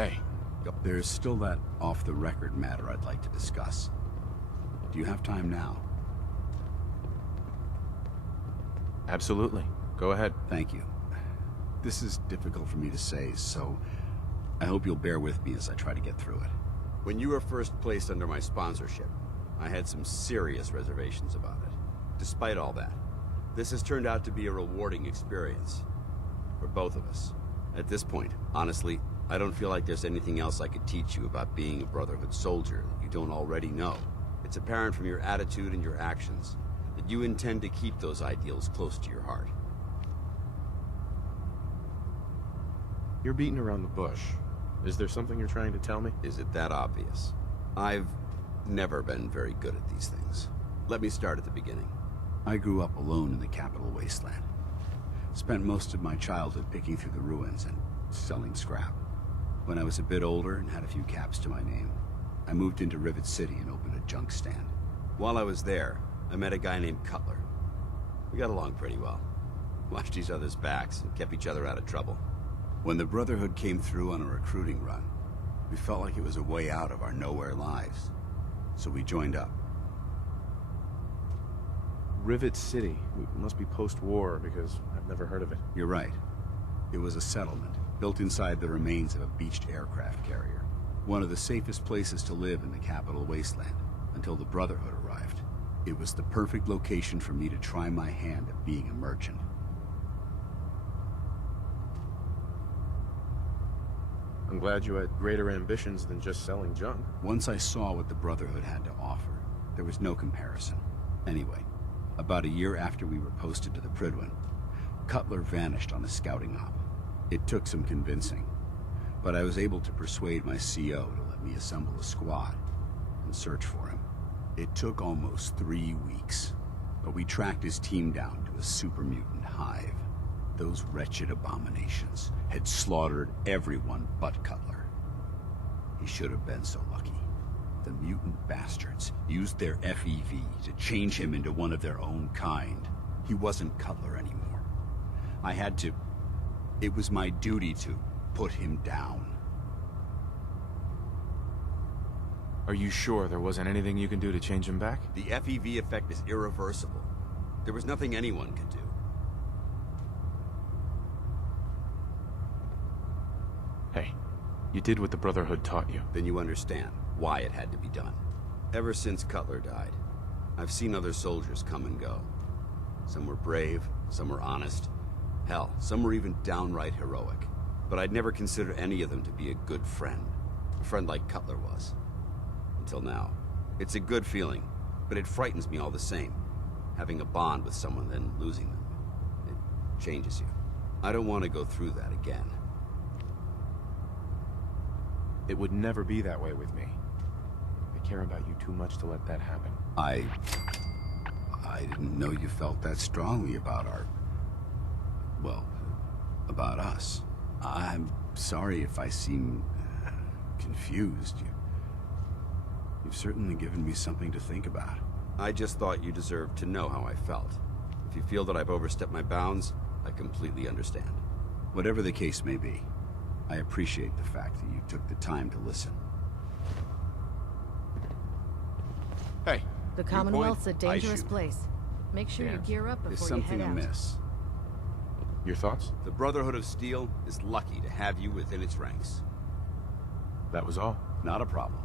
Hey. There's still that off-the-record matter I'd like to discuss. Do you have time now? Absolutely. Go ahead. Thank you. This is difficult for me to say, so I hope you'll bear with me as I try to get through it. When you were first placed under my sponsorship, I had some serious reservations about it. Despite all that, this has turned out to be a rewarding experience. For both of us. At this point, honestly, I don't feel like there's anything else I could teach you about being a Brotherhood soldier that you don't already know. It's apparent from your attitude and your actions that you intend to keep those ideals close to your heart. You're beating around the bush. Is there something you're trying to tell me? Is it that obvious? I've never been very good at these things. Let me start at the beginning. I grew up alone in the capital wasteland. Spent most of my childhood picking through the ruins and selling scrap. When I was a bit older and had a few caps to my name, I moved into Rivet City and opened a junk stand. While I was there, I met a guy named Cutler. We got along pretty well. Watched each other's backs and kept each other out of trouble. When the Brotherhood came through on a recruiting run, we felt like it was a way out of our nowhere lives. So we joined up. Rivet City. It must be post-war, because I've never heard of it. You're right. It was a settlement, built inside the remains of a beached aircraft carrier. One of the safest places to live in the capital wasteland, until the Brotherhood arrived. It was the perfect location for me to try my hand at being a merchant. I'm glad you had greater ambitions than just selling junk. Once I saw what the Brotherhood had to offer, there was no comparison. Anyway, about a year after we were posted to the Prydwen, Cutler vanished on a scouting op. It took some convincing, but I was able to persuade my CO to let me assemble a squad and search for him. It took almost 3 weeks, but we tracked his team down to a super mutant hive. Those wretched abominations had slaughtered everyone but Cutler. He should have been so lucky. The mutant bastards used their FEV to change him into one of their own kind. He wasn't Cutler anymore. I had to... It was my duty to put him down. Are you sure there wasn't anything you can do to change him back? The FEV effect is irreversible. There was nothing anyone could do. Hey, you did what the Brotherhood taught you. Then you understand why it had to be done. Ever since Cutler died, I've seen other soldiers come and go. Some were brave, some were honest. Hell, some were even downright heroic. But I'd never consider any of them to be a good friend. A friend like Cutler was. Until now. It's a good feeling, but it frightens me all the same. Having a bond with someone, then losing them. It changes you. I don't want to go through that again. It would never be that way with me. I care about you too much to let that happen. I didn't know you felt that strongly about well, about us. I'm sorry if I seem confused. You've certainly given me something to think about. I just thought you deserved to know how I felt. If you feel that I've overstepped my bounds, I completely understand. Whatever the case may be, I appreciate the fact that you took the time to listen. Hey. The Commonwealth's a dangerous place. Make sure you gear up There's before you head something out. amiss. Your thoughts? The Brotherhood of Steel is lucky to have you within its ranks. That was all. Not a problem.